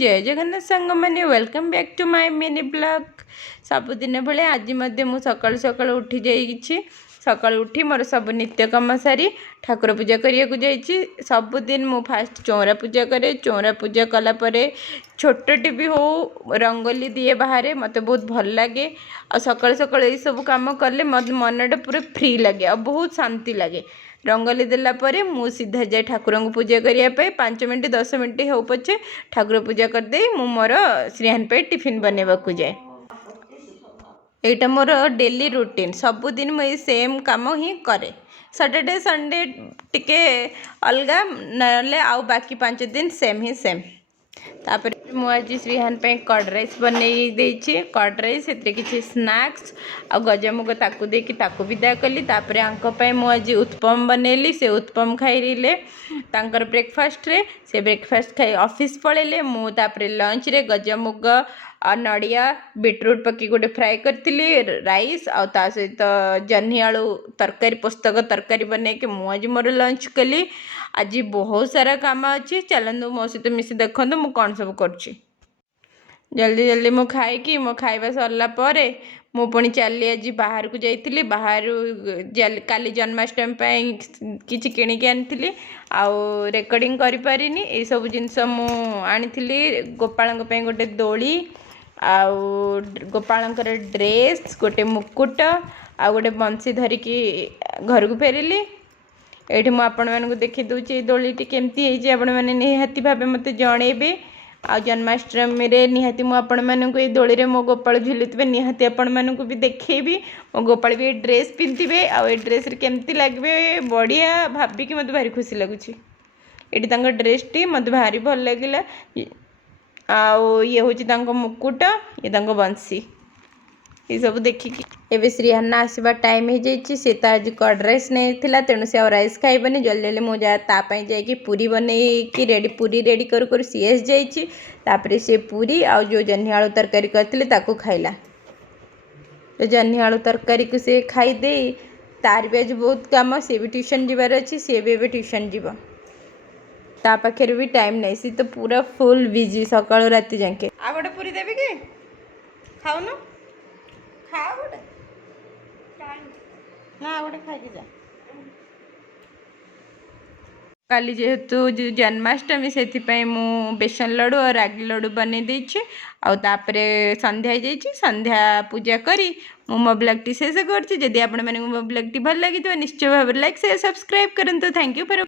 जय जगन्नाथ सांग मैंने welcome back to my mini blog. सबुदिन भाई आज सकाल सकाल उठी जाइए सकाल उठी मोर सब नित्यकम सारी ठाकुर पूजा करने को सबुदिन मु फास्ट चौरा पूजा करे। चौरा पूजा कलापर छोट टीवी हो रंगोली दिए बाहर मत बहुत भल लगे। आ सकाल सकाल ये सब कम कले मत मनटा पूरा फ्री लगे और बहुत शांति लगे। रंगोली देला परे मु सीधा जाए ठाकुर को पूजा करने 5 मिनट 10 मिनट हो पछे ठाकुर पूजा करदे मु मोर श्रीहान पे टिफिन बनवाक जाए। यहाँ मोर डेली रूटीन सबुदिन मुझे सेम कम ही करे। सैटरडे संडे टिके अलग ना आउ बाकी 5 दिन सेम ही सेम। तापर मुझे श्रीहान पे कर्ड राइस बनई देछि। कर्ड राइस से किसी स्नैक्स आ गजमुग ताकू देकी ताकू विदा कली। तापर आंको मुझे उत्पम बनैली से उत्पम खाइले तांकर ब्रेकफास्ट रे से ब्रेकफास्ट खाई ऑफिस पळेले। मु तापर लंच रे गजमुग आ नड़िया बीटरूट पकी गोटे फ्राए करथिली राइस आ ता सहित जह्नी आलू तरकारी पुस्तक तरकारी बने के मु आज मोर लंच कली। आज बहुत सारा काम अच्छी चलतु मो सहित मिसी देखु मु कौन सब करुँची। जल्दी जल्दी मु खाई मो खाइबा सरला परे मु पुणी चली आज बाहर को जाइली। बाहर काली जन्माष्टमी किछि किणिकी आनी आउ रेकर्डिंग करि पारिनी। ए सब जिनस मु आनी गोपाल गोटे दोली आउ गोपालंकर ड्रेस गोटे मुकुट आ गोटे बंसी धरिकी घर को फेरिली। ये मुझे आपण मानक देखी दूसरी दोलीटी केमती आपण मैंने निहाती भाव मत जनइबे। आ जन्माष्टमी रे निहाती मु आपण मानक ये दोली रे मो गोपाल झुलुवे निहाती आपण मानक भी देखैबी। मो गोपाल भी ड्रेस पिंधिबे आ ड्रेस रे केमती लागबे बढ़िया भाबिकी मत भारी खुशी लगुची। ये तांका ड्रेस टी मत भारी भल लगिला। आउ ये हूँ तांको मुकुट ये तांको बंसी ये सब देखिकी एबे श्रीहान आसवा टाइम हो जाइए। सी तो आज कर्ड राइस नहीं तेणु से राइस खाइबनी। जल्दी जल्दी मुझे तापाई जाकि पूरी बनईकी रेडी पूरी रेडी करू सीएस जापर सी पूरी आउ जो जह्नी आलू तरकारी करते खाइला। तो जह्नी आलू तरकारी को सी खाईदे तार भी आज बहुत कम सी भी ट्यूशन जीवार अच्छी सी भी ट्यूशन जीव ता पाखे भी टाइम नहीं सी तो पूरा फुल बिजी सकाळु राति जाके। आ गोटे पूरी देवी कि खाऊन खा गोटे ना गोटे खाई जा। काली जेहेतु जन्माष्टमी से मु बेसन लड्डू और रागी लड्डू बने देछि। आउ तापरे संध्या जाइछि संध्या पूजा करी मु मो ब्लॉग टी शेष करछि। जदि आपण माने मो ब्लॉग टी भल लागि तो निश्चय भाव लाइक शेयर सब्सक्राइब करंतु। Thank you for